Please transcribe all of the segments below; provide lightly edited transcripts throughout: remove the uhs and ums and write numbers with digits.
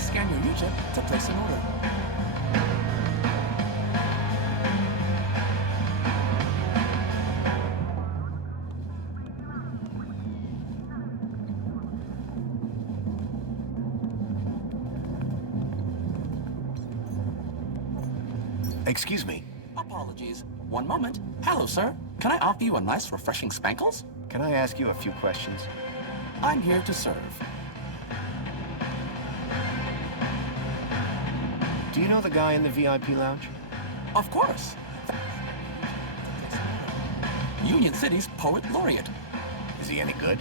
Please scan your UJET to place an order. Excuse me. Apologies. One moment. Hello, sir. Can I offer you a nice, refreshing Spankles? Can I ask you a few questions? I'm here to serve. Do you know the guy in the VIP lounge? Of course. Union-City's poet laureate. Is he any good?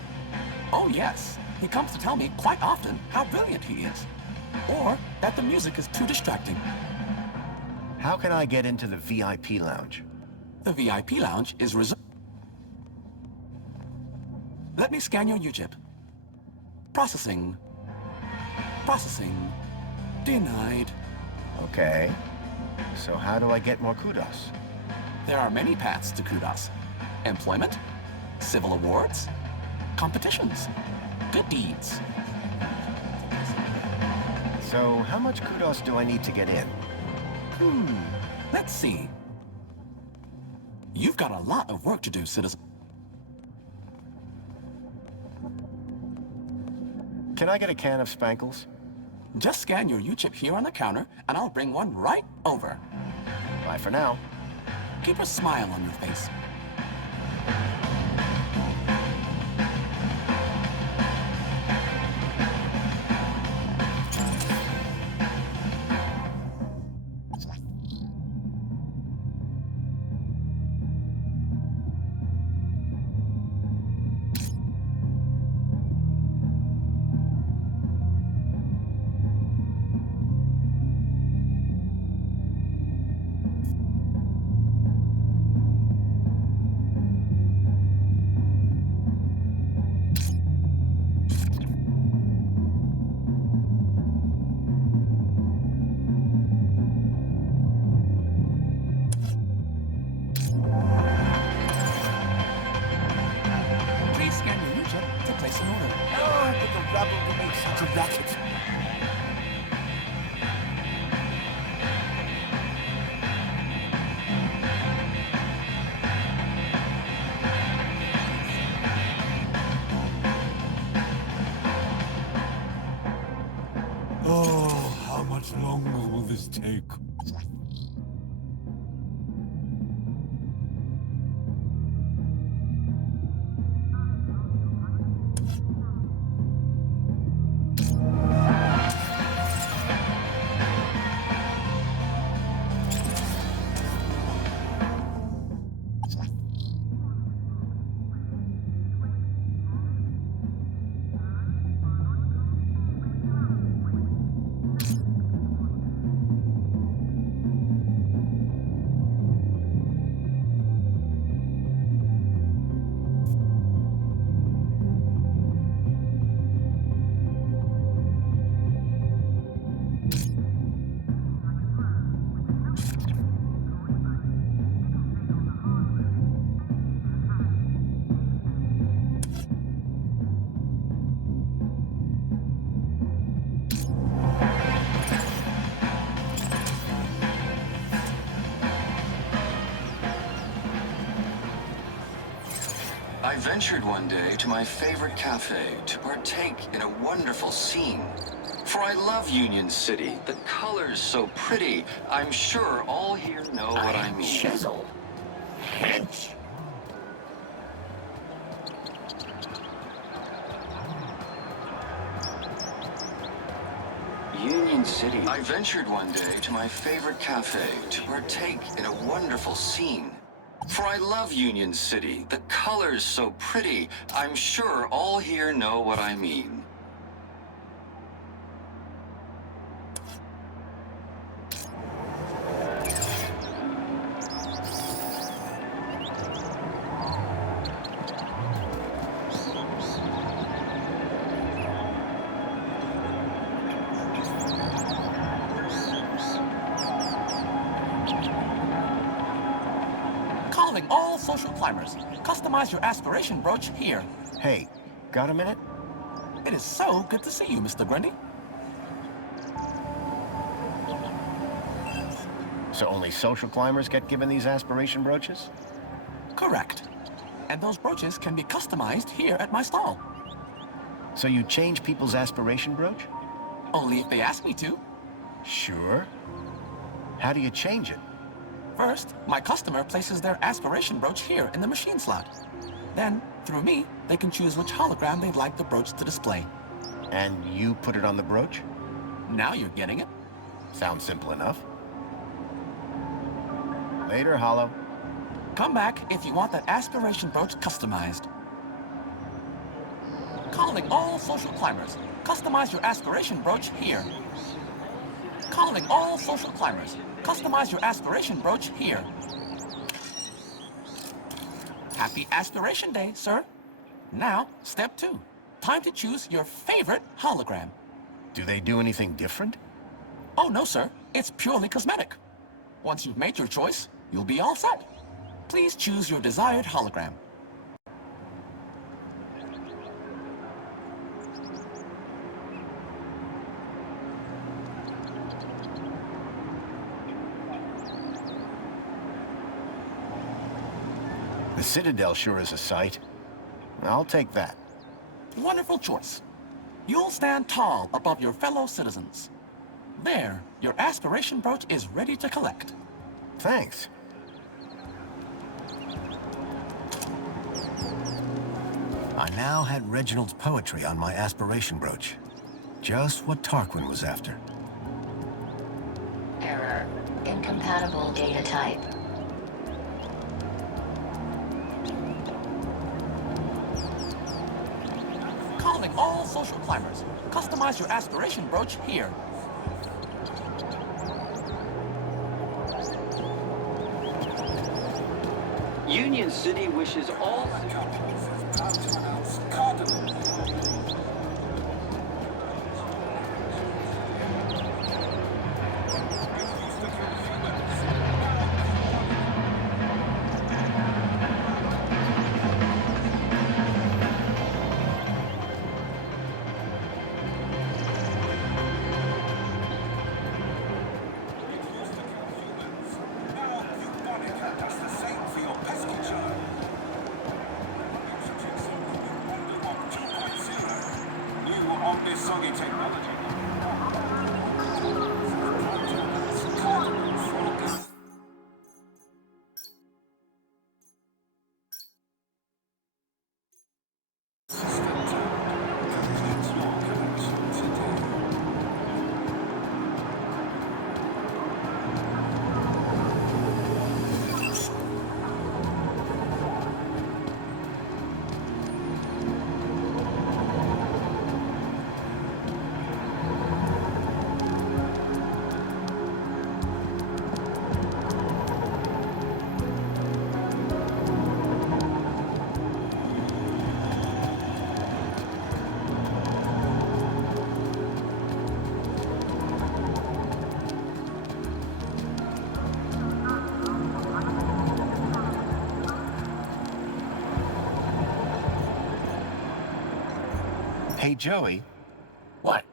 Oh, yes. He comes to tell me quite often how brilliant he is. Or that the music is too distracting. How can I get into the VIP lounge? The VIP lounge is reserved. Let me scan your UJIP. Processing. Processing. Denied. Okay. So how do I get more kudos? There are many paths to kudos. Employment, civil awards, competitions, good deeds. So how much kudos do I need to get in? Let's see. You've got a lot of work to do, citizen. Can I get a can of Spankles? Just scan your UChip here on the counter, and I'll bring one right over. Bye for now. Keep a smile on your face. How much longer will this take? I ventured one day to my favorite cafe to partake in a wonderful scene. For I love Union-City, the colors so pretty. I'm sure all here know what I mean. Chisel. Hench. Union-City. I ventured one day to my favorite cafe to partake in a wonderful scene. For I love Union-City, the colors so pretty. I'm sure all here know what I mean. All social climbers. Customize your aspiration brooch here. Hey, got a minute? It is so good to see you, Mr. Grundy. So only social climbers get given these aspiration brooches? Correct. And those brooches can be customized here at my stall. So you change people's aspiration brooch? Only if they ask me to. Sure. How do you change it? First, my customer places their aspiration brooch here in the machine slot. Then, through me, they can choose which hologram they'd like the brooch to display. And you put it on the brooch? Now you're getting it. Sounds simple enough. Later, Hollow. Come back if you want that aspiration brooch customized. Calling all social climbers. Customize your aspiration brooch here. Calling all social climbers. Customize your aspiration brooch here. Happy Aspiration Day, sir. Now, step 2. Time to choose your favorite hologram. Do they do anything different? Oh, no, sir. It's purely cosmetic. Once you've made your choice, you'll be all set. Please choose your desired hologram. The Citadel sure is a sight. I'll take that. Wonderful choice. You'll stand tall above your fellow citizens. There, your aspiration brooch is ready to collect. Thanks. I now had Reginald's poetry on my aspiration brooch. Just what Tarquin was after. Error. Incompatible data type. Calling all social climbers. Customize your aspiration brooch here. Union-City wishes all... Hey, Joey. What?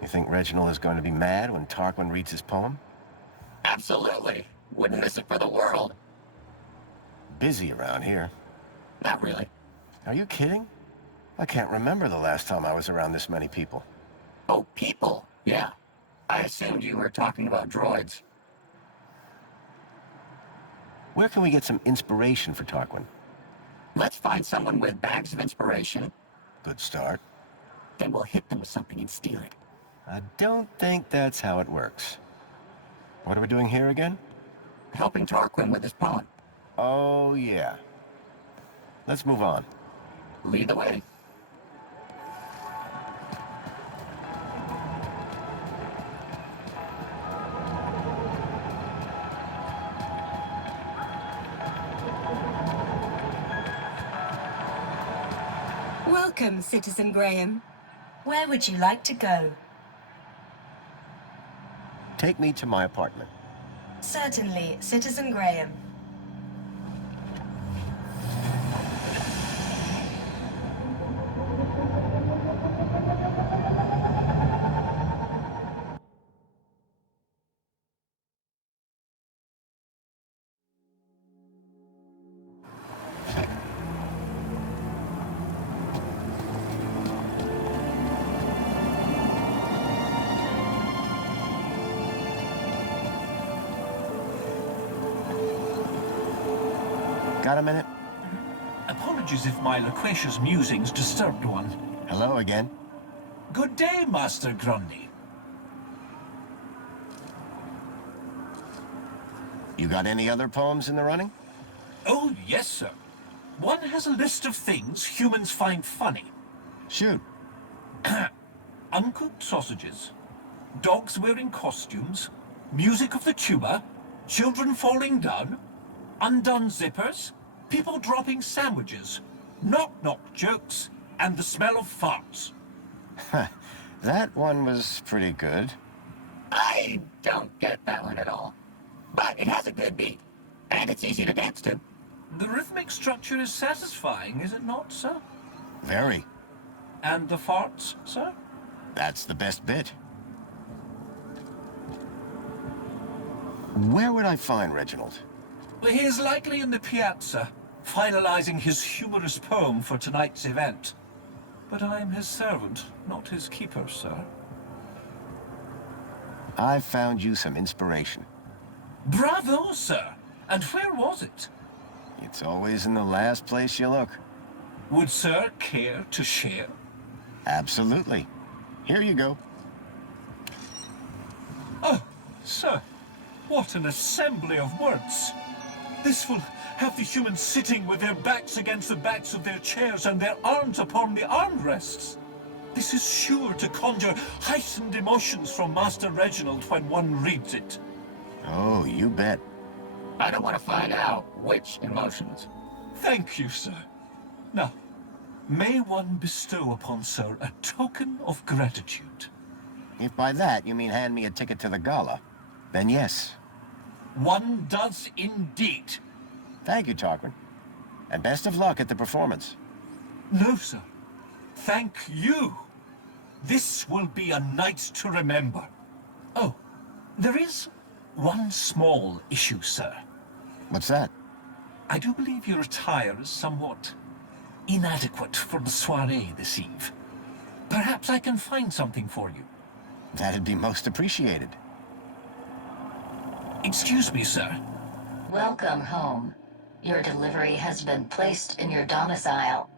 You think Reginald is going to be mad when Tarquin reads his poem? Absolutely. Wouldn't miss it for the world. Busy around here. Not really. Are you kidding? I can't remember the last time I was around this many people. Oh, people. Yeah. I assumed you were talking about droids. Where can we get some inspiration for Tarquin? Let's find someone with bags of inspiration. Good start. Then we'll hit them with something and steal it. I don't think that's how it works. What are we doing here again? Helping Tarquin with his poem. Oh, yeah. Let's move on. Lead the way. Welcome, Citizen Graham. Where would you like to go? Take me to my apartment. Certainly, Citizen Graham. Got a minute? Apologies if my loquacious musings disturbed one. Hello again. Good day, Master Grundy. You got any other poems in the running? Oh, yes, sir. One has a list of things humans find funny. Shoot. Uncooked sausages, dogs wearing costumes, music of the tuba, children falling down, undone zippers, people dropping sandwiches, knock-knock jokes, and the smell of farts. That one was pretty good. I don't get that one at all. But it has a good beat, and it's easy to dance to. The rhythmic structure is satisfying, is it not, sir? Very. And the farts, sir? That's the best bit. Where would I find Reginald? Well, he is likely in the piazza, finalizing his humorous poem for tonight's event. But I am his servant, not his keeper, sir. I found you some inspiration. Bravo, sir! And where was it? It's always in the last place you look. Would sir care to share? Absolutely. Here you go. Oh, sir, what an assembly of words. This will have the humans sitting with their backs against the backs of their chairs and their arms upon the armrests. This is sure to conjure heightened emotions from Master Reginald when one reads it. Oh, you bet. I don't want to find out which emotions. Thank you, sir. Now, may one bestow upon sir a token of gratitude? If by that you mean hand me a ticket to the gala, then yes. One does indeed. Thank you, Tarquin. And best of luck at the performance. No, sir. Thank you. This will be a night to remember. Oh, there is one small issue, sir. What's that? I do believe your attire is somewhat inadequate for the soiree this eve. Perhaps I can find something for you. That'd be most appreciated. Excuse me, sir. Welcome home. Your delivery has been placed in your domicile.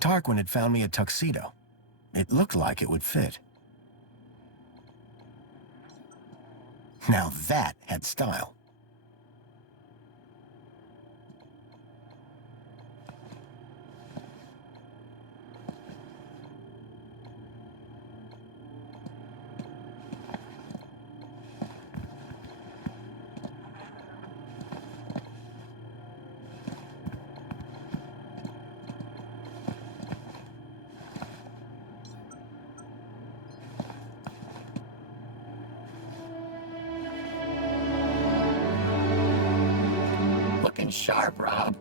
Tarquin had found me a tuxedo. It looked like it would fit. Now that had style. Looking sharp, Rob.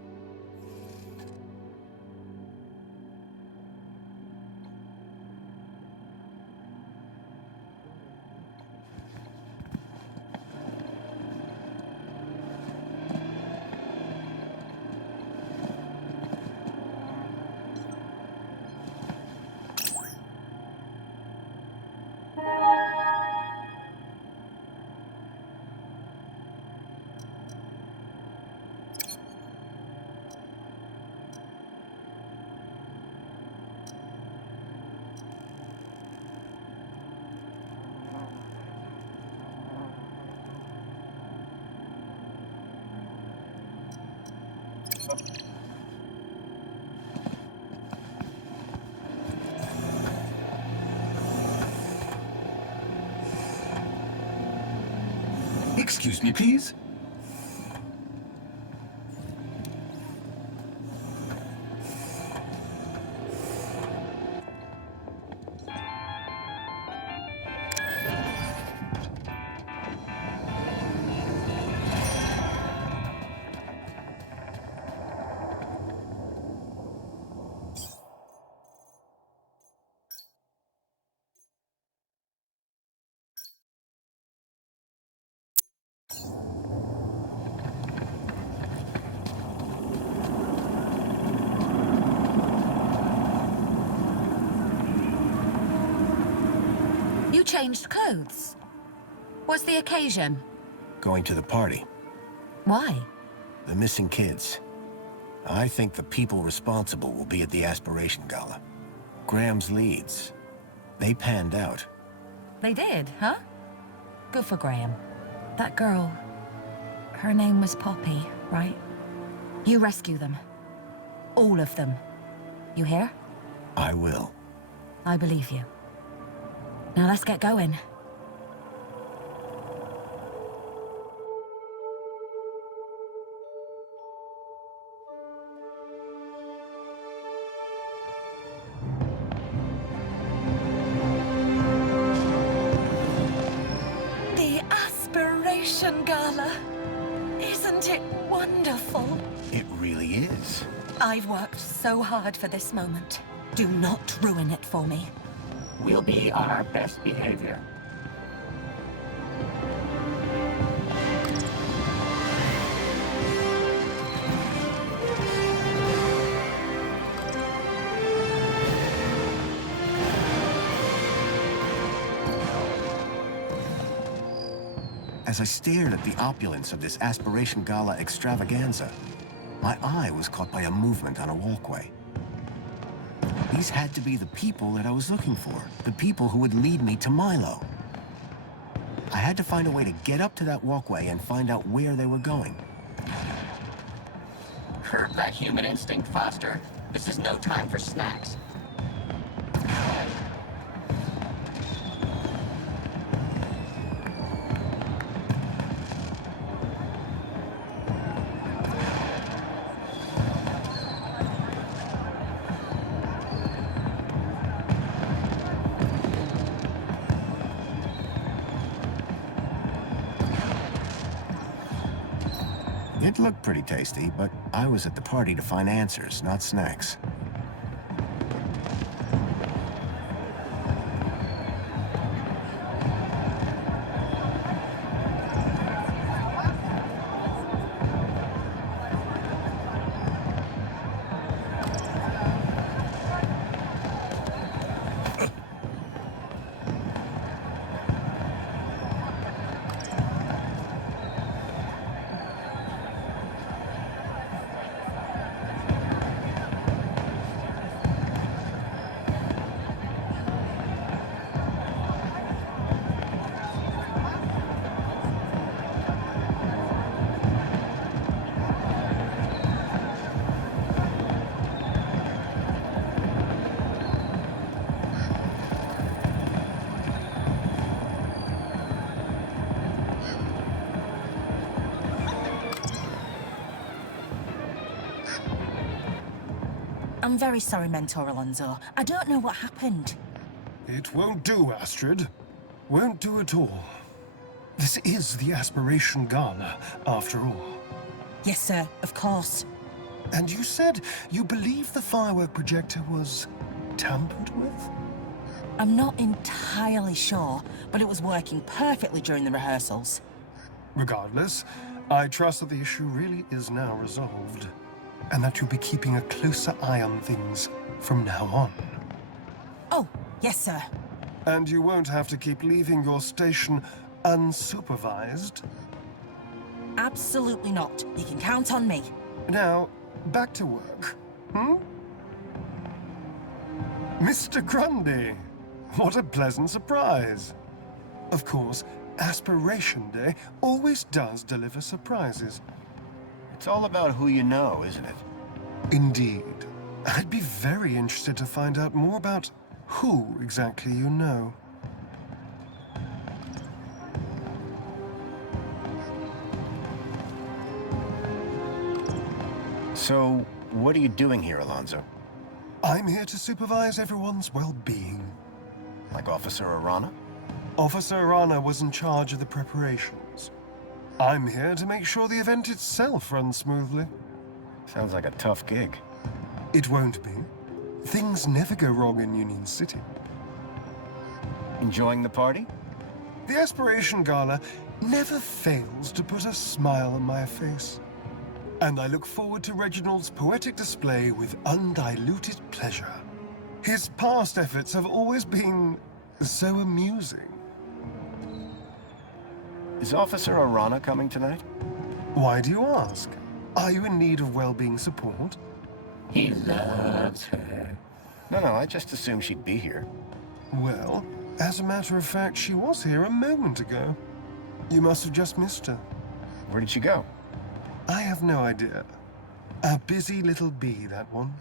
Excuse me, please. You changed clothes. What's the occasion? Going to the party. Why? The missing kids. I think the people responsible will be at the Aspiration Gala. Graham's leads. They panned out. They did, huh? Good for Graham. That girl, her name was Poppy, right? You rescue them. All of them. You hear? I will. I believe you. Now let's get going. The Aspiration Gala. Isn't it wonderful? It really is. I've worked so hard for this moment. Do not ruin it for me. We'll be on our best behavior. As I stared at the opulence of this Aspiration Gala extravaganza, my eye was caught by a movement on a walkway. These had to be the people that I was looking for, the people who would lead me to Milo. I had to find a way to get up to that walkway and find out where they were going. Curb that human instinct, Foster. This is no time for snacks. It looked pretty tasty, but I was at the party to find answers, not snacks. I'm very sorry, Mentor Alonso. I don't know what happened. It won't do, Astrid. Won't do at all. This is the Aspiration Gala, after all. Yes, sir, of course. And you said you believe the firework projector was tampered with? I'm not entirely sure, but it was working perfectly during the rehearsals. Regardless, I trust that the issue really is now resolved, and that you'll be keeping a closer eye on things from now on. Oh, yes, sir. And you won't have to keep leaving your station unsupervised. Absolutely not. You can count on me. Now, back to work, Mr. Grundy, what a pleasant surprise. Of course, Aspiration Day always does deliver surprises. It's all about who you know, isn't it? Indeed. I'd be very interested to find out more about who exactly you know. So, what are you doing here, Alonso? I'm here to supervise everyone's well-being. Like Officer Arana? Officer Arana was in charge of the preparations. I'm here to make sure the event itself runs smoothly. Sounds like a tough gig. It won't be. Things never go wrong in Union-City. Enjoying the party? The Aspiration Gala never fails to put a smile on my face. And I look forward to Reginald's poetic display with undiluted pleasure. His past efforts have always been So amusing. Is Officer Arana coming tonight? Why do you ask? Are you in need of well-being support? He loves her. No, I just assumed she'd be here. Well, as a matter of fact, she was here a moment ago. You must have just missed her. Where did she go? I have no idea. A busy little bee, that one.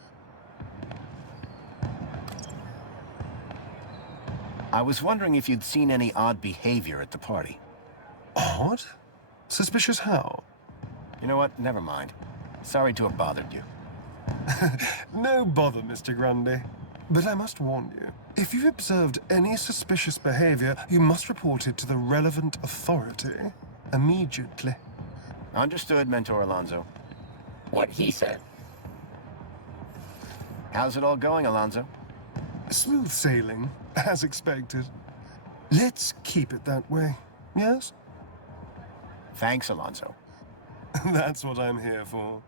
I was wondering if you'd seen any odd behavior at the party. Odd? Suspicious how? You know what? Never mind. Sorry to have bothered you. No bother, Mr. Grundy. But I must warn you, if you've observed any suspicious behavior, you must report it to the relevant authority immediately. Understood, Mentor Alonso. What he said. How's it all going, Alonso? Smooth sailing, as expected. Let's keep it that way, yes? Thanks, Alonso. That's what I'm here for.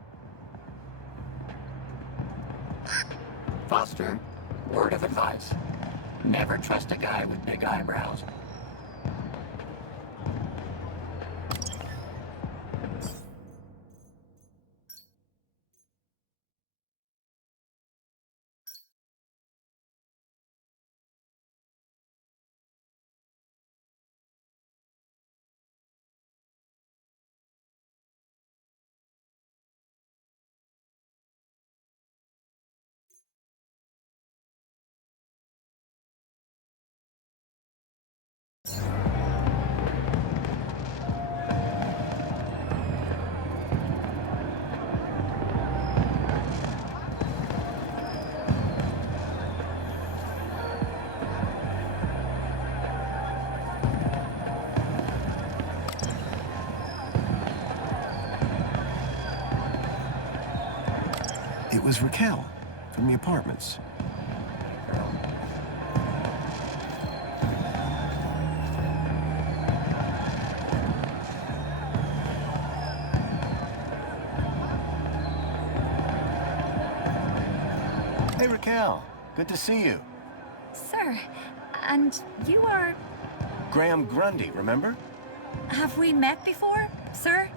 Foster, word of advice. Never trust a guy with big eyebrows. It was Raquel, from the apartments. Hey, Raquel. Good to see you. Sir, and you are... Graham Grundy, remember? Have we met before, sir?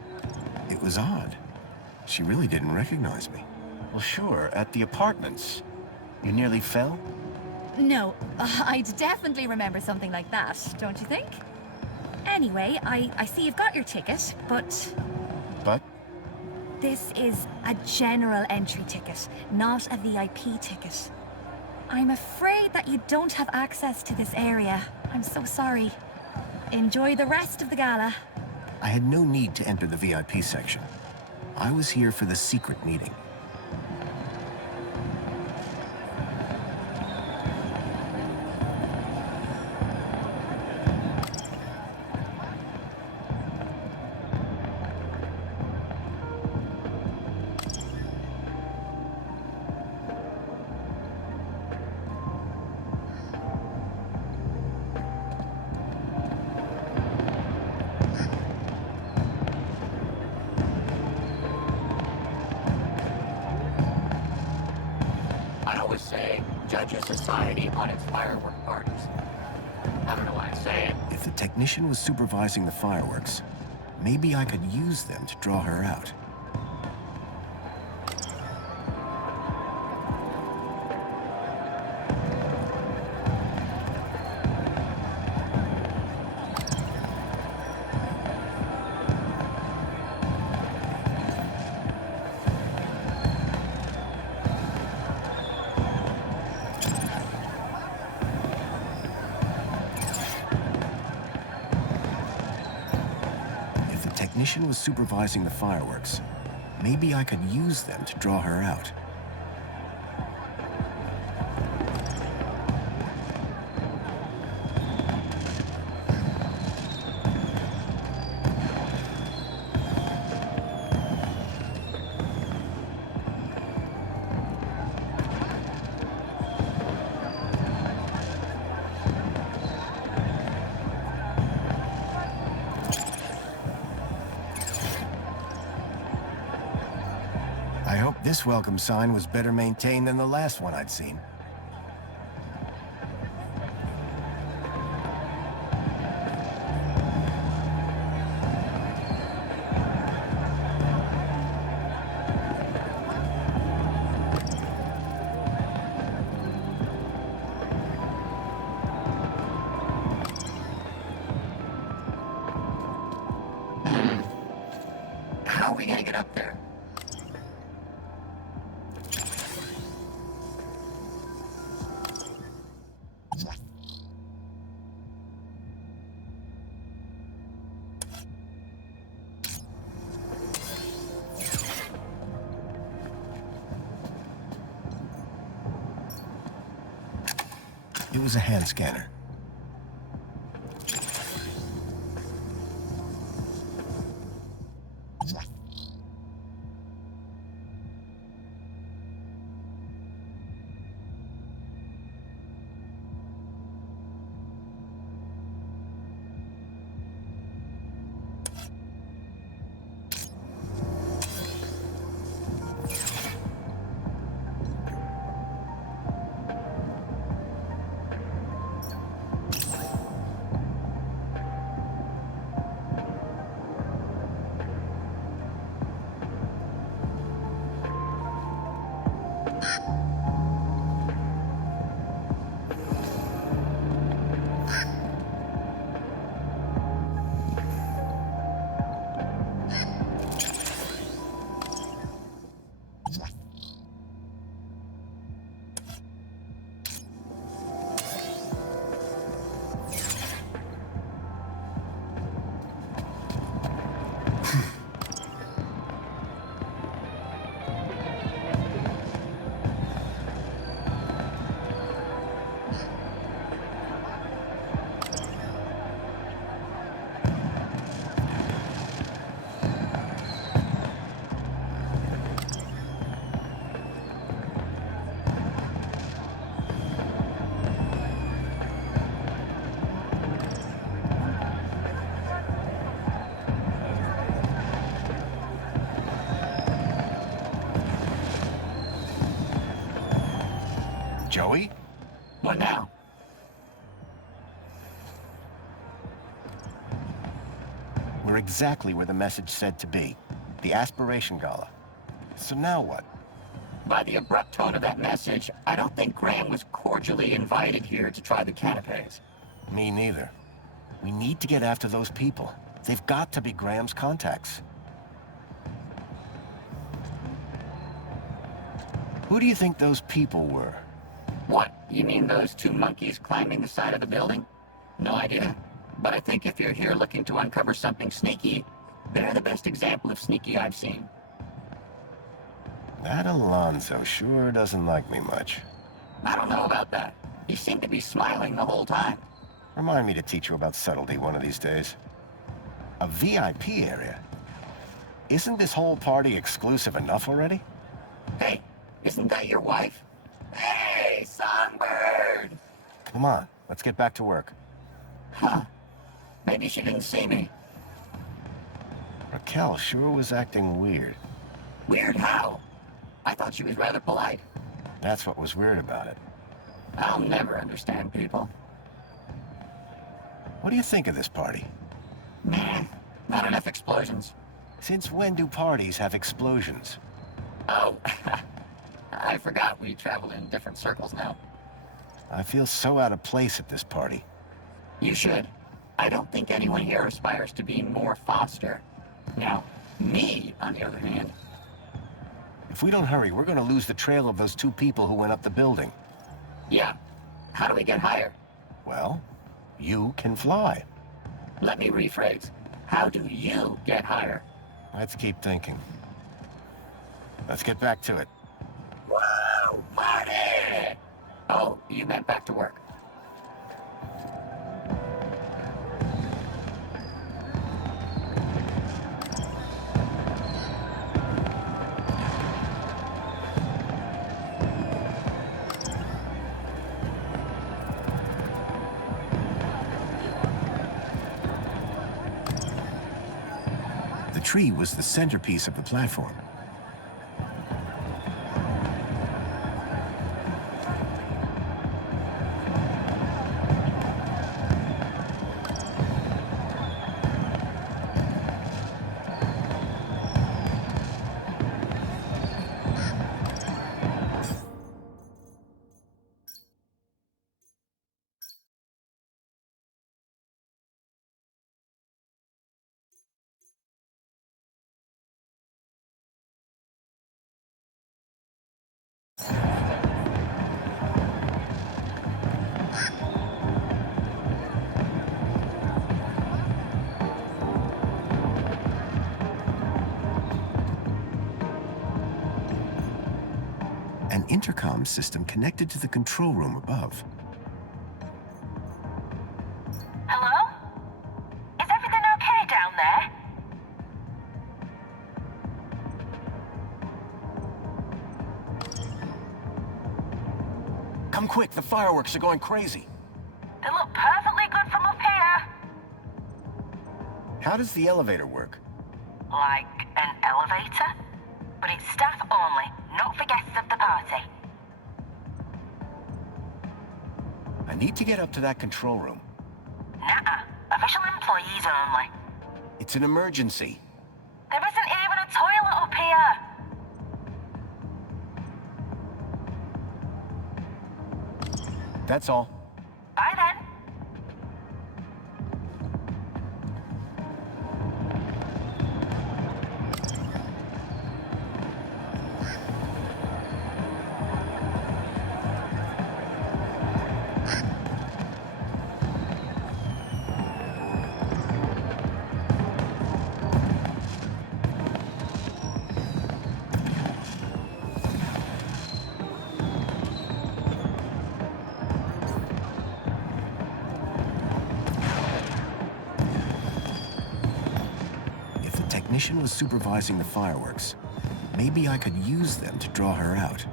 It was odd. She really didn't recognize me. Well, sure, at the apartments. You nearly fell? No, I'd definitely remember something like that, don't you think? Anyway, I see you've got your ticket, but... But? This is a general entry ticket, not a VIP ticket. I'm afraid that you don't have access to this area. I'm so sorry. Enjoy the rest of the gala. I had no need to enter the VIP section. I was here for the secret meeting. I always say, judge a society on its firework parties. I don't know why I say it. If the technician was supervising the fireworks, maybe I could use them to draw her out. The technician was supervising the fireworks. Maybe I could use them to draw her out. I hope this welcome sign was better maintained than the last one I'd seen. How are we gonna get up there? It was a hand scanner. Joey? What now? We're exactly where the message said to be. The Aspiration Gala. So now what? By the abrupt tone of that message, I don't think Graham was cordially invited here to try the canapes. Me neither. We need to get after those people. They've got to be Graham's contacts. Who do you think those people were? What, you mean those two monkeys climbing the side of the building? No idea. But I think if you're here looking to uncover something sneaky, they're the best example of sneaky I've seen. That Alonzo sure doesn't like me much. I don't know about that. He seemed to be smiling the whole time. Remind me to teach you about subtlety one of these days. A VIP area? Isn't this whole party exclusive enough already? Hey, isn't that your wife? Hey, Songbird! Come on, let's get back to work. Huh. Maybe she didn't see me. Raquel sure was acting weird. Weird how? I thought she was rather polite. That's what was weird about it. I'll never understand people. What do you think of this party? Nah, not enough explosions. Since when do parties have explosions? Oh, I forgot we travel in different circles now. I feel so out of place at this party. You should. I don't think anyone here aspires to be more Foster. Now, me, on the other hand. If we don't hurry, we're gonna lose the trail of those two people who went up the building. Yeah. How do we get higher? Well, you can fly. Let me rephrase. How do you get higher? Let's keep thinking. Let's get back to it. Whoa, Marty! Oh, you meant back to work. The tree was the centerpiece of the platform. intercom system connected to the control room above. Hello? Is everything okay down there? Come quick, the fireworks are going crazy. They look perfectly good from up here. How does the elevator work? Like an elevator? But it's staff only, not for guests of the party. I need to get up to that control room. Nuh-uh. Official employees only. It's an emergency. There isn't even a toilet up here. That's all. Bye then. The technician was supervising the fireworks. Maybe I could use them to draw her out.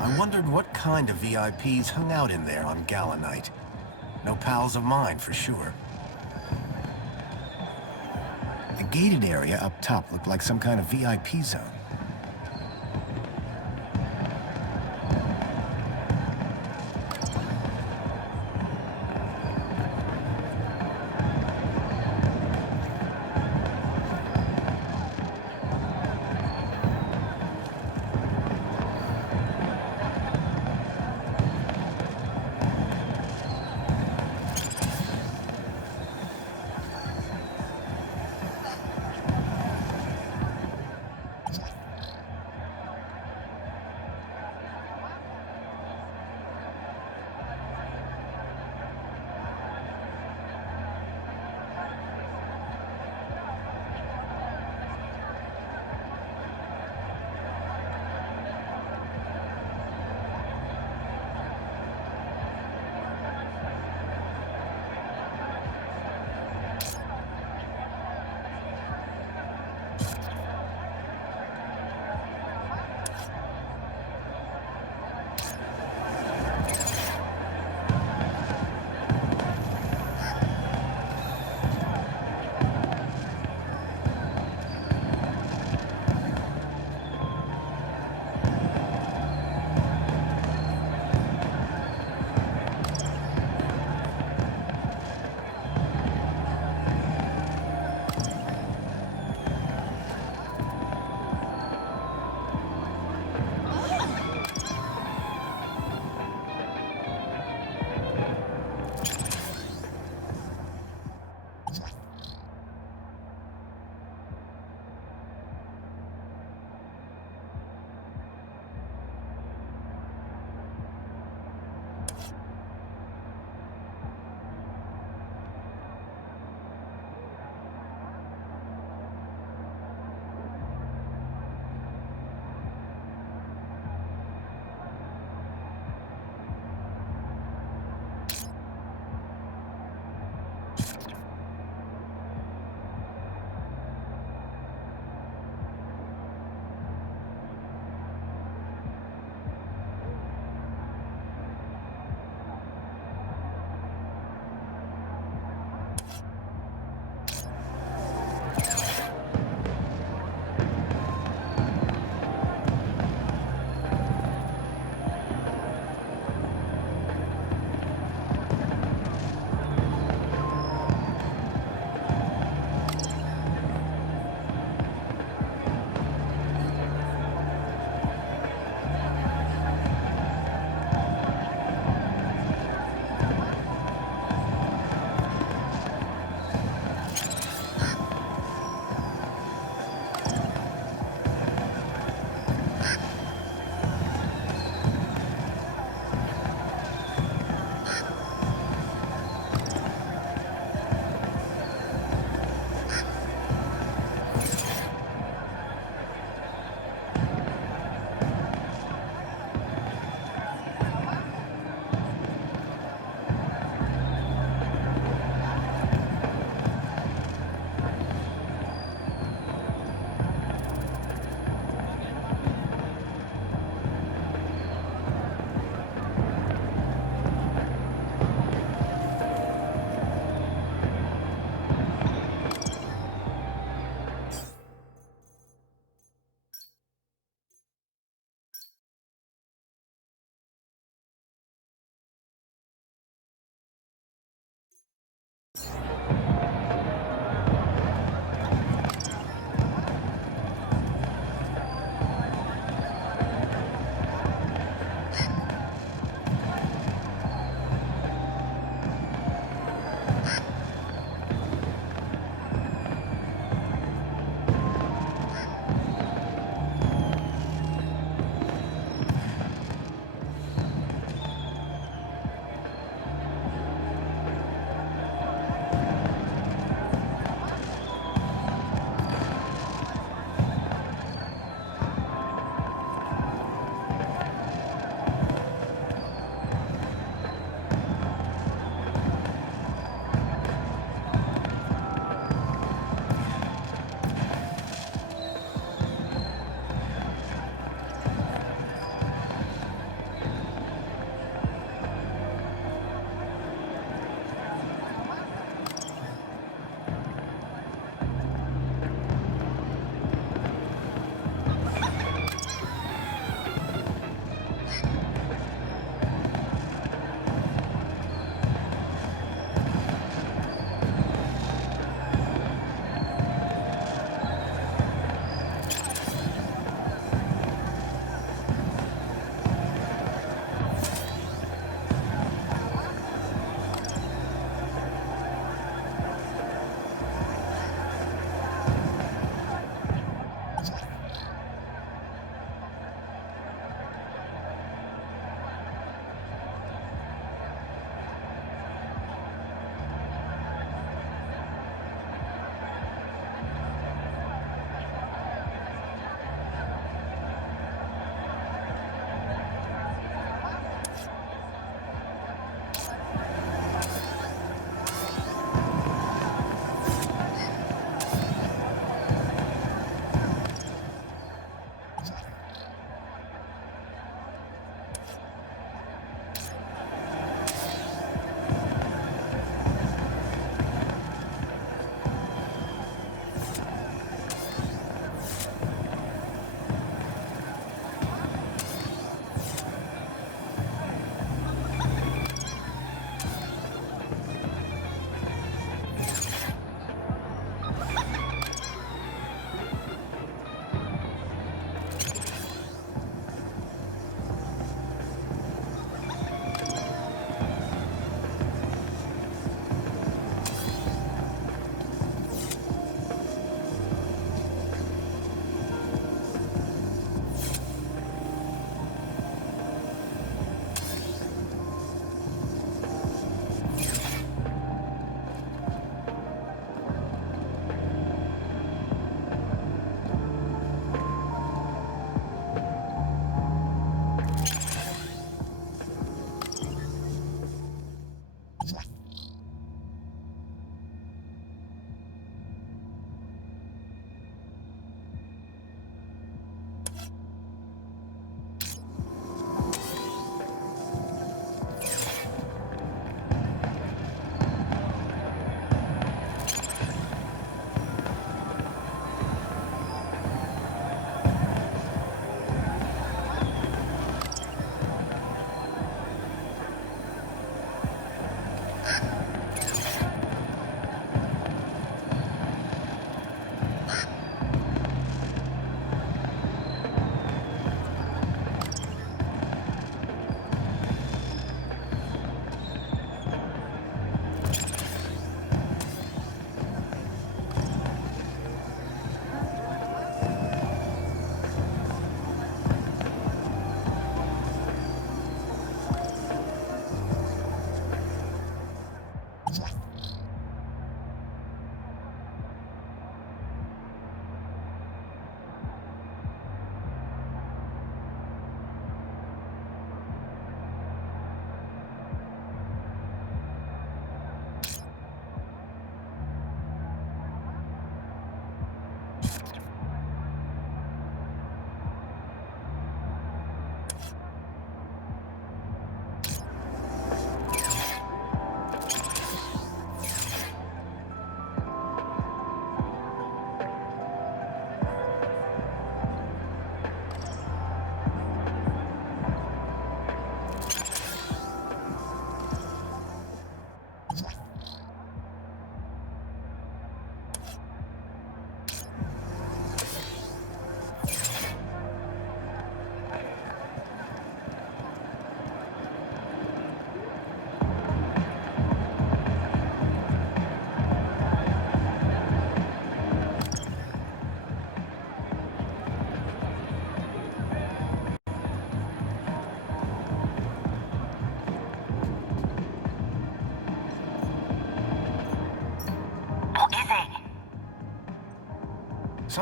I wondered what kind of VIPs hung out in there on gala night. No pals of mine, for sure. The gated area up top looked like some kind of VIP zone.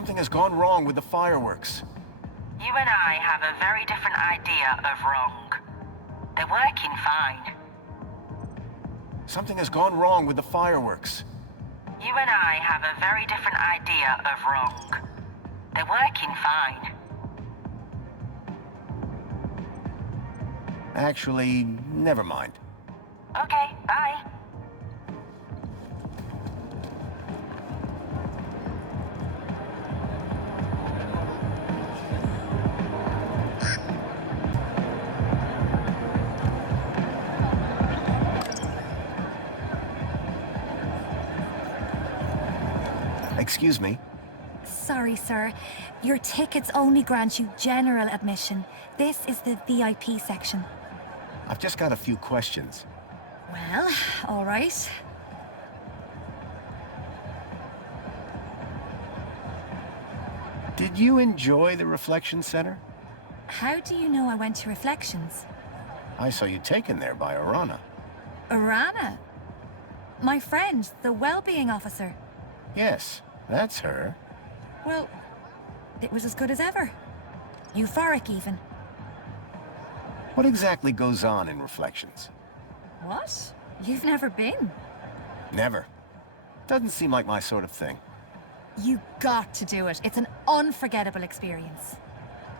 Something has gone wrong with the fireworks. You and I have a very different idea of wrong. They're working fine. Something has gone wrong with the fireworks. You and I have a very different idea of wrong. They're working fine. Actually, never mind. Okay, bye. Excuse me. Sorry, sir. Your tickets only grant you general admission. This is the VIP section. I've just got a few questions. Well, all right. Did you enjoy the Reflection Center? How do you know I went to Reflections? I saw you taken there by Arana. Arana? My friend, the well-being officer. Yes, that's her. Well, it was as good as ever. Euphoric, even. What exactly goes on in Reflections? What? You've never been? Never. Doesn't seem like my sort of thing. You got to do it. It's an unforgettable experience.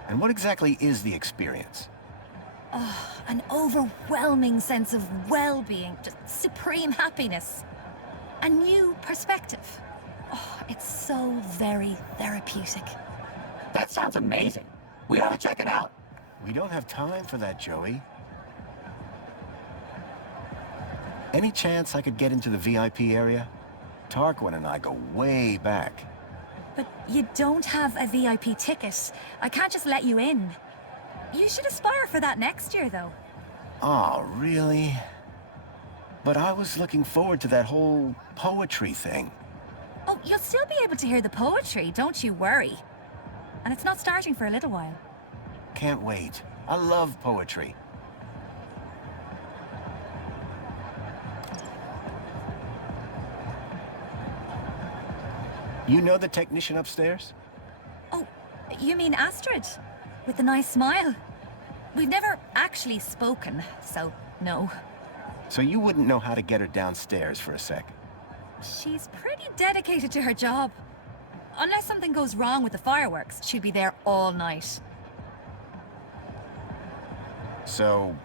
And what exactly is the experience? Oh, an overwhelming sense of well-being, just supreme happiness. A new perspective. Oh, it's so very therapeutic. That sounds amazing. We ought to check it out. We don't have time for that, Joey. Any chance I could get into the VIP area? Tarquin and I go way back. But you don't have a VIP ticket. I can't just let you in. You should aspire for that next year, though. Oh, really? But I was looking forward to that whole poetry thing. Oh, you'll still be able to hear the poetry, don't you worry. And it's not starting for a little while. Can't wait. I love poetry. You know the technician upstairs? Oh, you mean Astrid? With the nice smile? We've never actually spoken, so no. So you wouldn't know how to get her downstairs for a sec? She's pretty dedicated to her job. Unless something goes wrong with the fireworks, she'd be there all night. So,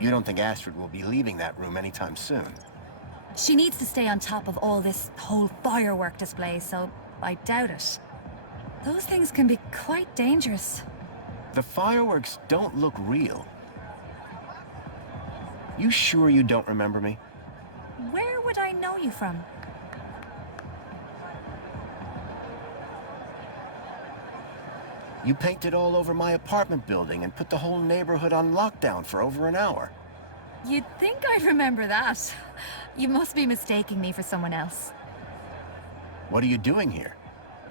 you don't think Astrid will be leaving that room anytime soon? She needs to stay on top of all this whole firework display, so I doubt it. Those things can be quite dangerous. The fireworks don't look real. You sure you don't remember me? Where would I know you from? You painted all over my apartment building and put the whole neighborhood on lockdown for over an hour. You'd think I'd remember that. You must be mistaking me for someone else. What are you doing here?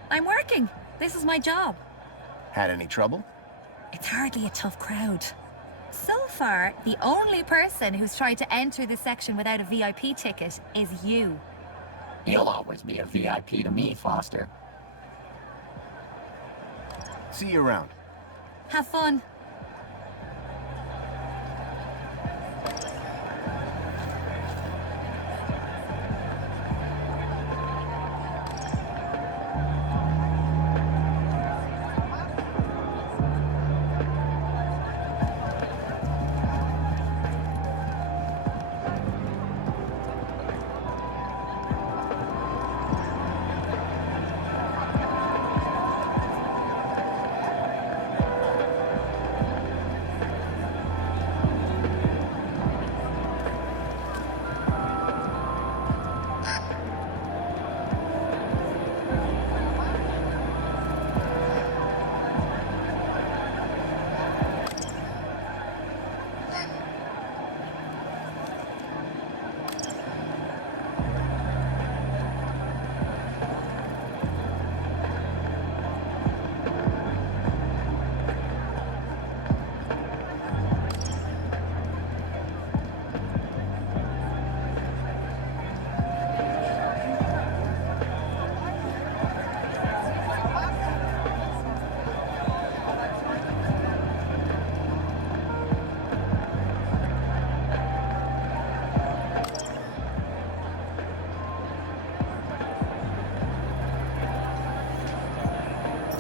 I'm working. This is my job. Had any trouble? It's hardly a tough crowd. So far, the only person who's tried to enter this section without a VIP ticket is you. You'll always be a VIP to me, Foster. See you around. Have fun.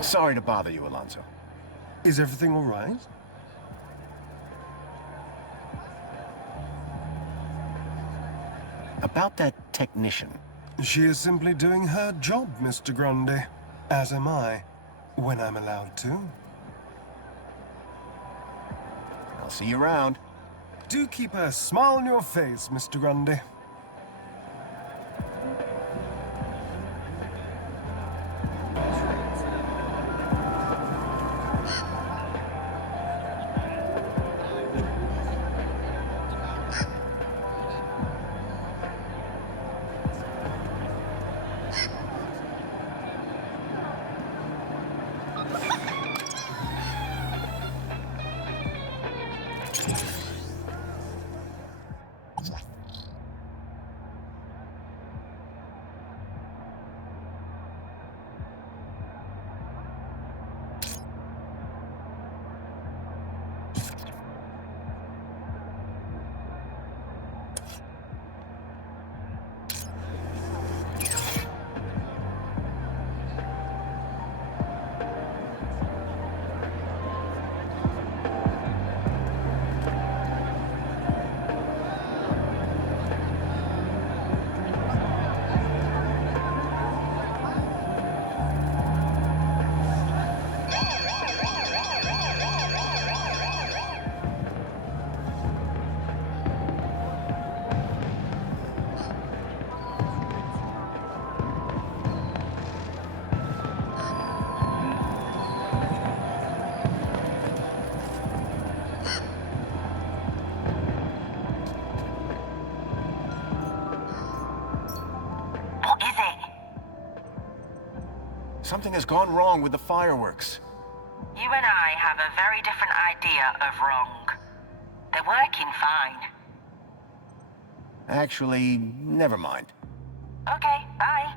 Sorry to bother you, Alonso. Is everything all right? About that technician. She is simply doing her job, Mr. Grundy. As am I, when I'm allowed to. I'll see you around. Do keep a smile on your face, Mr. Grundy. Something has gone wrong with the fireworks. You and I have a very different idea of wrong. They're working fine. Actually, never mind. Okay, bye.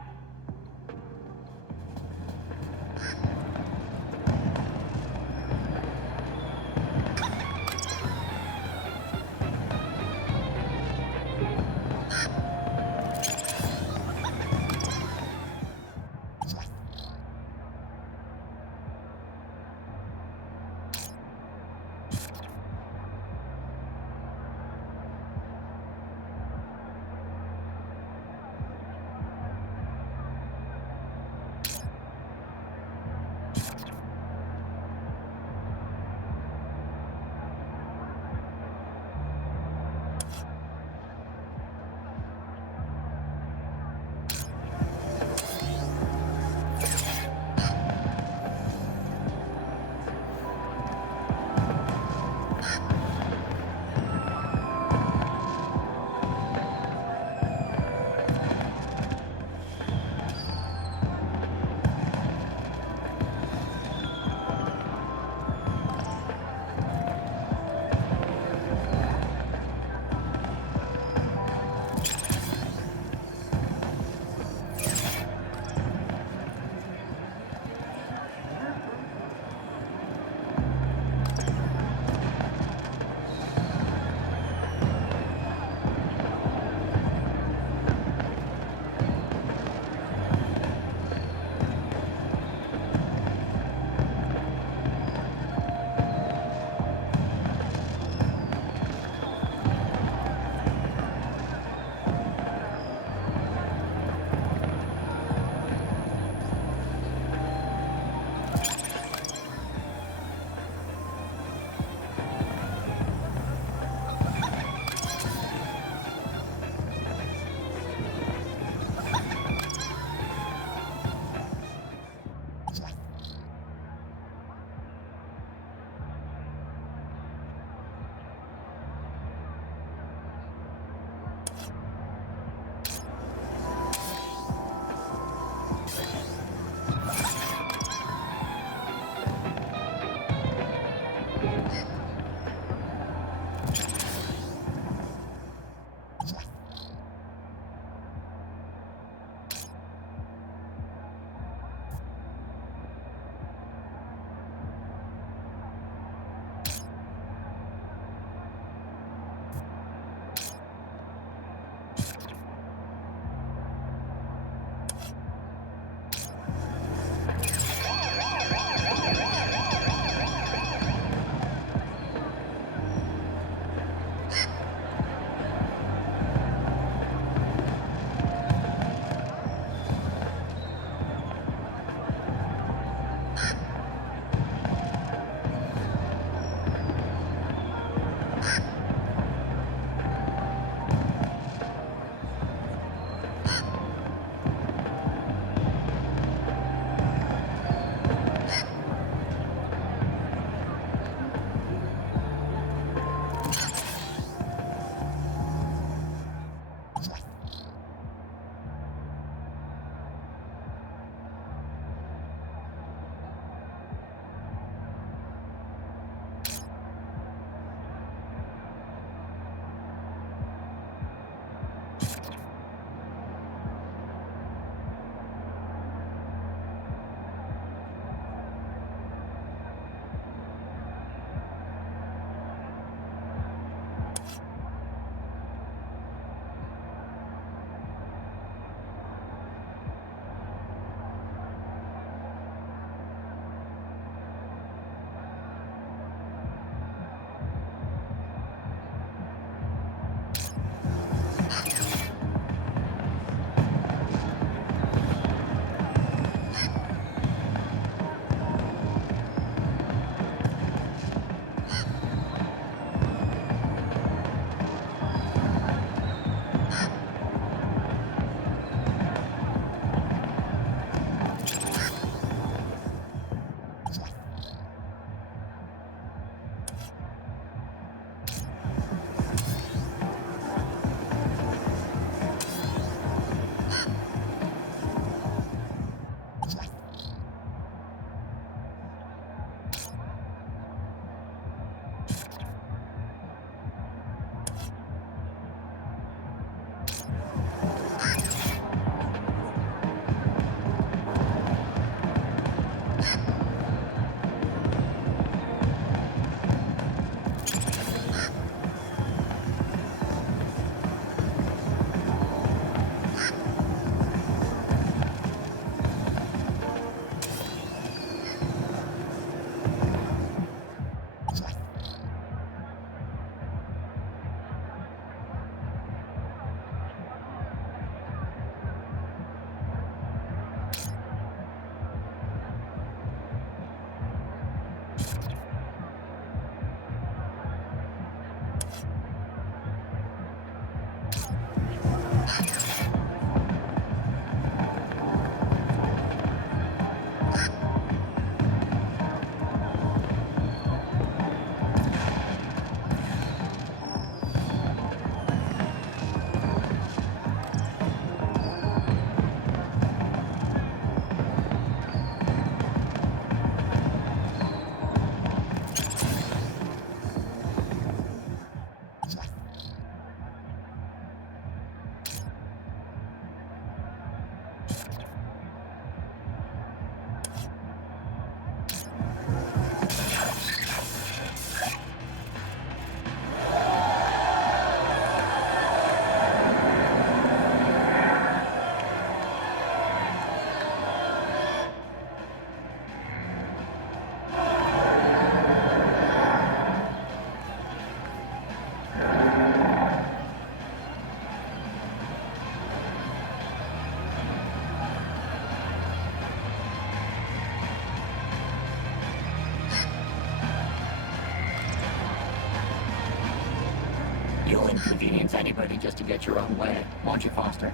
You'll inconvenience anybody just to get your own way, won't you, Foster?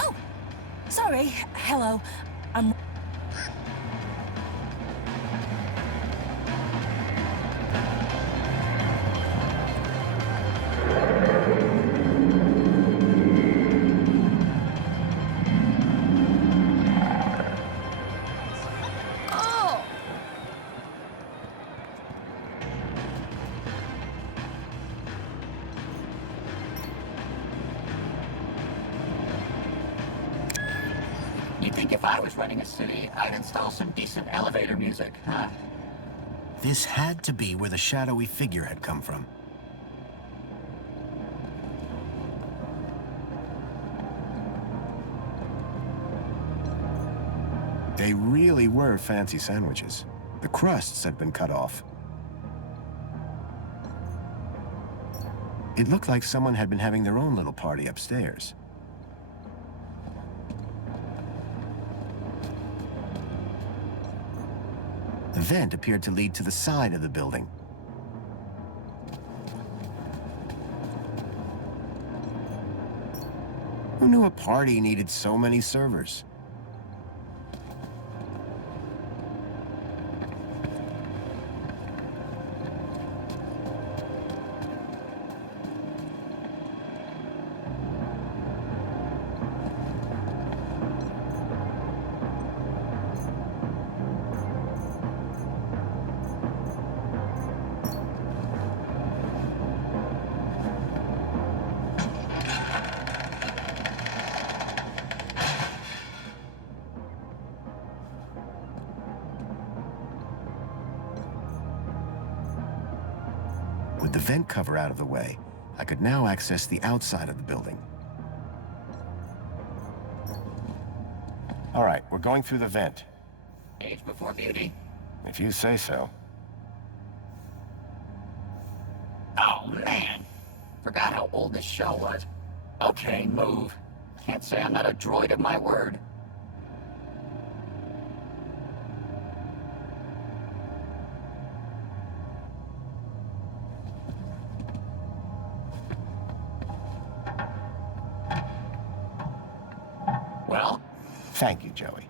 Oh, sorry. Hello. I'm... You'd think if I was running a city, I'd install some decent elevator music, huh? This had to be where the shadowy figure had come from. They really were fancy sandwiches. The crusts had been cut off. It looked like someone had been having their own little party upstairs. The vent appeared to lead to the side of the building. Who knew a party needed so many servers? With the vent cover out of the way, I could now access the outside of the building. All right, we're going through the vent. Age before beauty. If you say so. Oh, man. Forgot how old this show was. Okay, move. Can't say I'm not a droid of my word. Well? Thank you, Joey.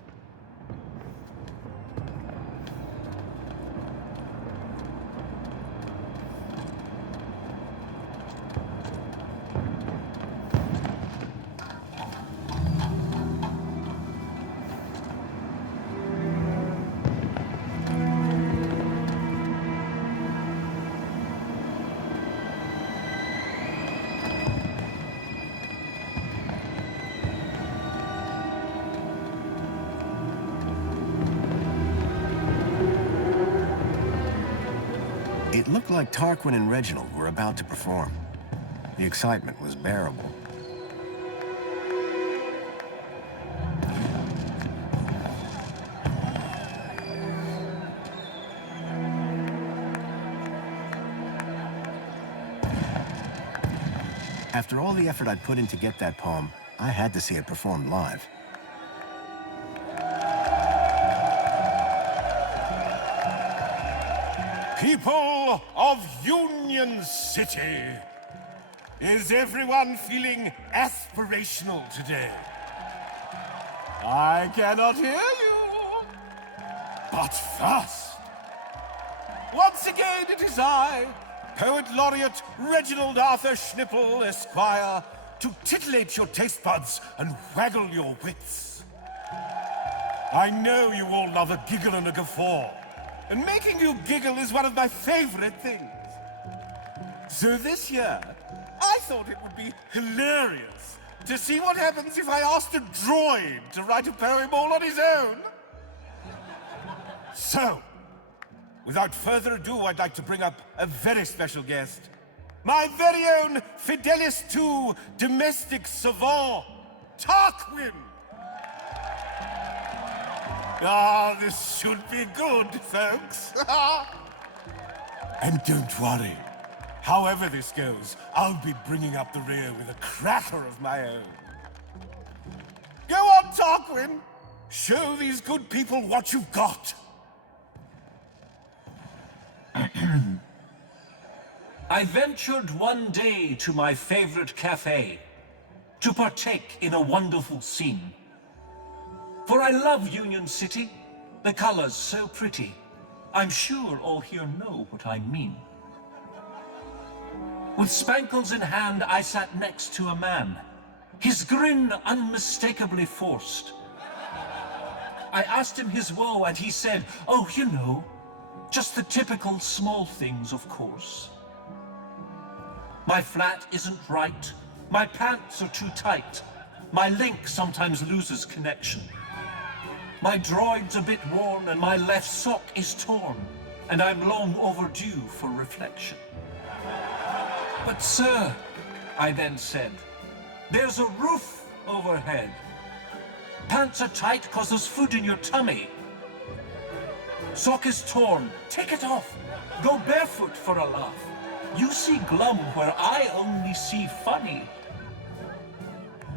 It looked like Tarquin and Reginald were about to perform. The excitement was bearable. After all the effort I'd put in to get that poem, I had to see it performed live. People of Union-City, Is everyone feeling aspirational today? I cannot hear you. But first, once again it is I, Poet Laureate Reginald Arthur Schnipple, Esquire, to titillate your taste buds and waggle your wits. I know you all love a giggle and a guffaw, and making you giggle is one of my favorite things. So this year, I thought it would be hilarious to see what happens if I asked a droid to write a poem all on his own. So, without further ado, I'd like to bring up a very special guest. My very own Fidelis II domestic savant, Tarquin! Ah, this should be good, folks. And don't worry. However this goes, I'll be bringing up the rear with a cracker of my own. Go on, Tarquin. Show these good people what you've got. I ventured one day to my favorite cafe to partake in a wonderful scene. For I love Union-City, the colors so pretty. I'm sure all here know what I mean. With spankles in hand, I sat next to a man, his grin unmistakably forced. I asked him his woe, and he said, "Oh, you know, just the typical small things, of course. My flat isn't right, my pants are too tight, my link sometimes loses connection. My droid's a bit worn, and my left sock is torn, and I'm long overdue for reflection." "But sir," I then said, "there's a roof overhead. Pants are tight 'cause there's food in your tummy. Sock is torn, take it off. Go barefoot for a laugh. You see glum where I only see funny.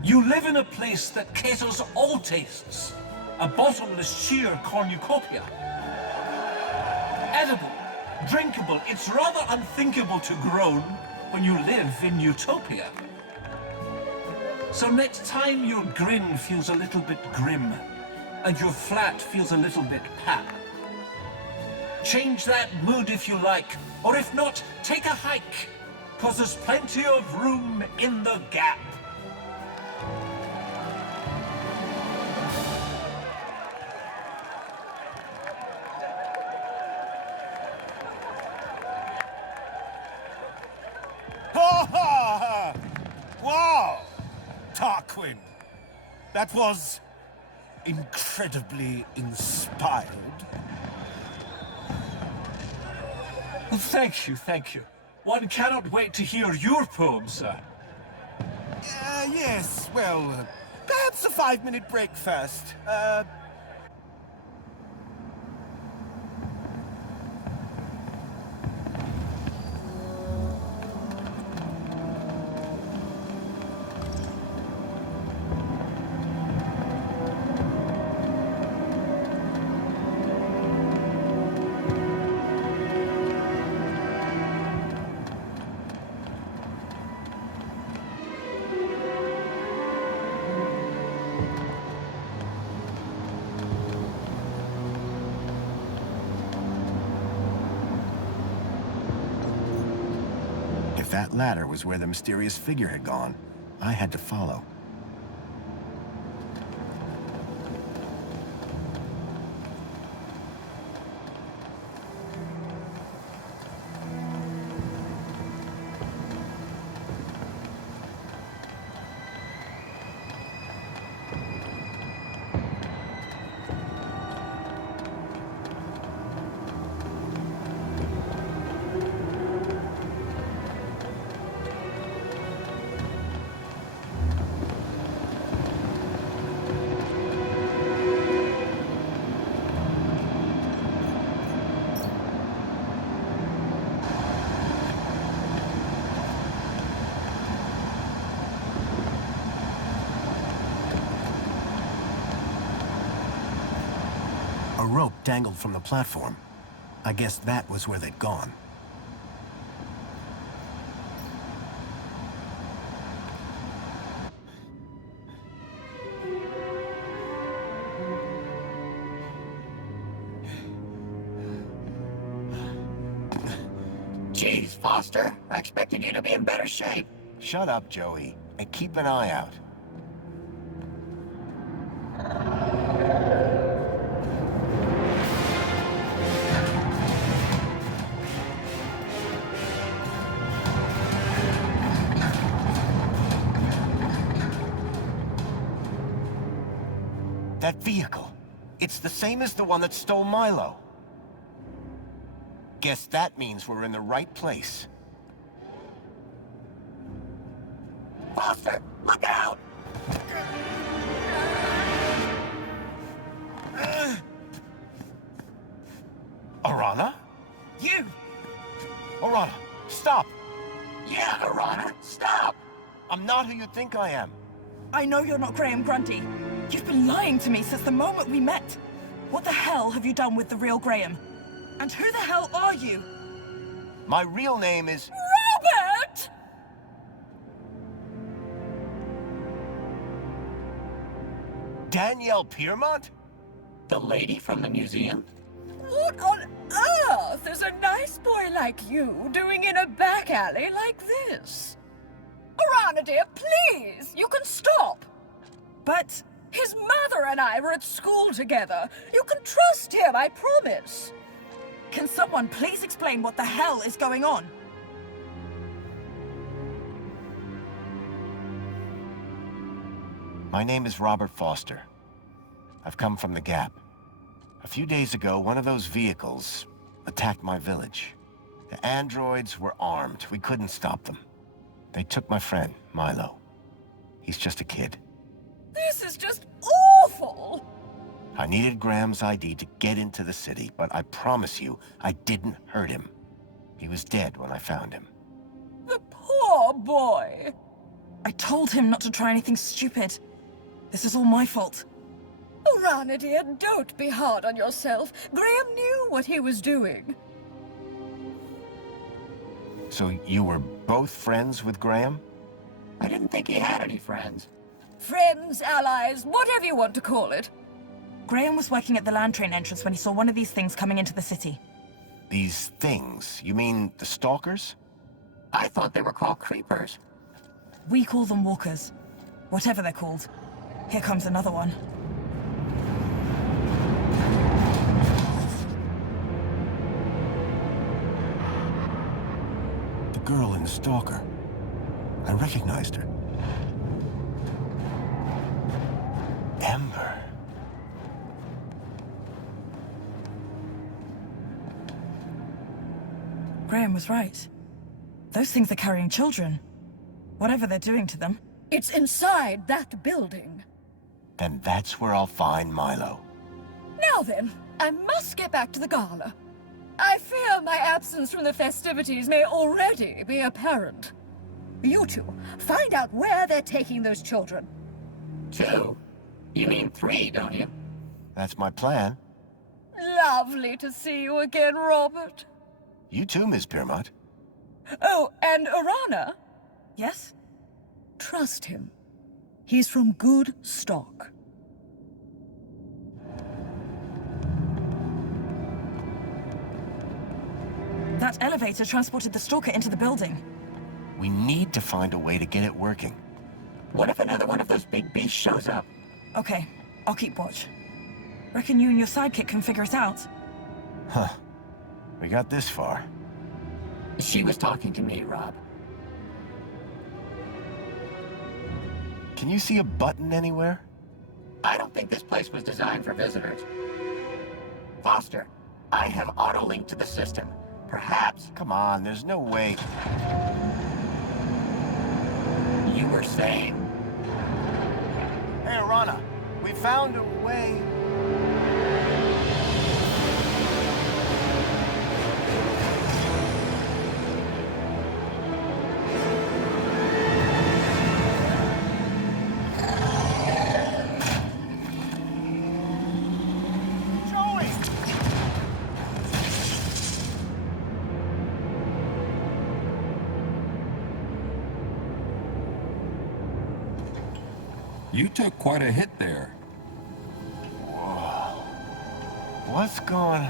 You live in a place that caters all tastes. A bottomless sheer cornucopia. Edible, drinkable, it's rather unthinkable to groan when you live in utopia. So next time your grin feels a little bit grim, and your flat feels a little bit pap, change that mood if you like, or if not, take a hike, 'cause there's plenty of room in the gap." Wow! Tarquin, that was incredibly inspired. Thank you, thank you. One cannot wait to hear your poem, sir. Yes, well, perhaps a 5-minute break first. That ladder was where the mysterious figure had gone. I had to follow. A rope dangled from the platform. I guess that was where they'd gone. Jeez, Foster. I expected you to be in better shape. Shut up, Joey, and keep an eye out. That vehicle. It's the same as the one that stole Milo. Guess that means we're in the right place. Foster, look out! Arana? You! Arana, stop! Yeah, Arana, stop! I'm not who you think I am. I know you're not Graham Grundy. You've been lying to me since the moment we met. What the hell have you done with the real Graham? And who the hell are you? My real name is... Robert! Danielle Piermont? The lady from the museum? What on earth is a nice boy like you doing in a back alley like this? Arana, dear, please, you can stop. But... His mother and I were at school together. You can trust him, I promise. Can someone please explain what the hell is going on? My name is Robert Foster. I've come from the Gap. A few days ago, one of those vehicles attacked my village. The androids were armed. We couldn't stop them. They took my friend, Milo. He's just a kid. This is just awful! I needed Graham's ID to get into the city, but I promise you, I didn't hurt him. He was dead when I found him. The poor boy! I told him not to try anything stupid. This is all my fault. Arana, dear, don't be hard on yourself. Graham knew what he was doing. So you were both friends with Graham? I didn't think he had any friends. Friends, allies, whatever you want to call it. Graham was working at the land train entrance when he saw one of these things coming into the city. These things? You mean the stalkers? I thought they were called creepers. We call them walkers. Whatever they're called. Here comes another one. The girl in the stalker. I recognized her. Ember. Graham was right. Those things are carrying children. Whatever they're doing to them. It's inside that building. Then that's where I'll find Milo. Now then, I must get back to the gala. I fear my absence from the festivities may already be apparent. You two, find out where they're taking those children. 2? You mean 3, don't you? That's my plan. Lovely to see you again, Robert. You too, Miss Piermont. Oh, and Arana? Yes? Trust him. He's from good stock. That elevator transported the stalker into the building. We need to find a way to get it working. What if another one of those big beasts shows up? Okay, I'll keep watch. Reckon you and your sidekick can figure it out? Huh. We got this far. She was talking to me, Rob. Can you see a button anywhere? I don't think this place was designed for visitors. Foster, I have auto-linked to the system. Perhaps... Come on, there's no way. You were saying? Hey, Arana, we found a way. You took quite a hit there. Whoa. What's going...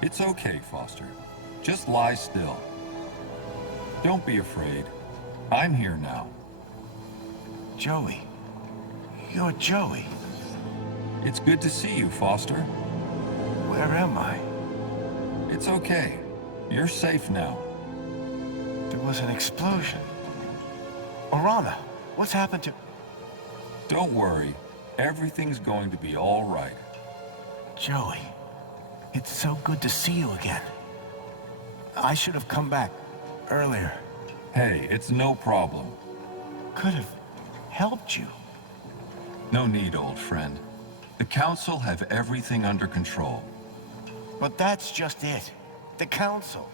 It's okay, Foster. Just lie still. Don't be afraid. I'm here now. Joey. You're Joey. It's good to see you, Foster. Where am I? It's okay. You're safe now. There was an explosion. Orana, what's happened to... Don't worry. Everything's going to be all right. Joey, it's so good to see you again. I should have come back earlier. Hey, it's no problem. Could have helped you. No need, old friend. The Council have everything under control. But that's just it. The Council.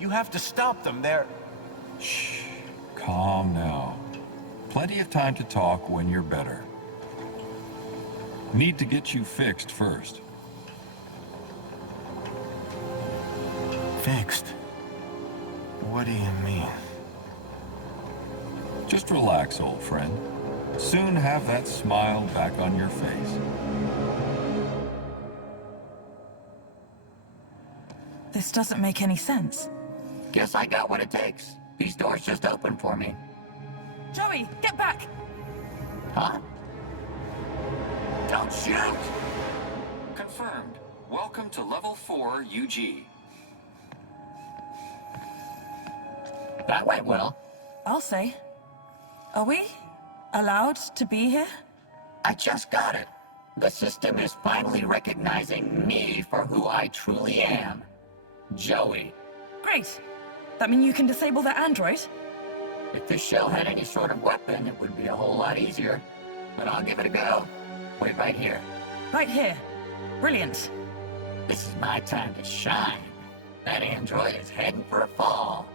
You have to stop them. They're... Shh. Calm now. Plenty of time to talk when you're better. Need to get you fixed first. Fixed? What do you mean? Just relax, old friend. Soon have that smile back on your face. This doesn't make any sense. Guess I got what it takes. These doors just opened for me. Joey, get back! Huh? Don't shoot! Confirmed. Welcome to Level 4 UG. That went well. I'll say. Are we allowed to be here? I just got it. The system is finally recognizing me for who I truly am. Joey. Great. That mean you can disable the android? If this shell had any sort of weapon, it would be a whole lot easier. But I'll give it a go. Wait right here. Right here. Brilliant. This is my time to shine. That android is heading for a fall.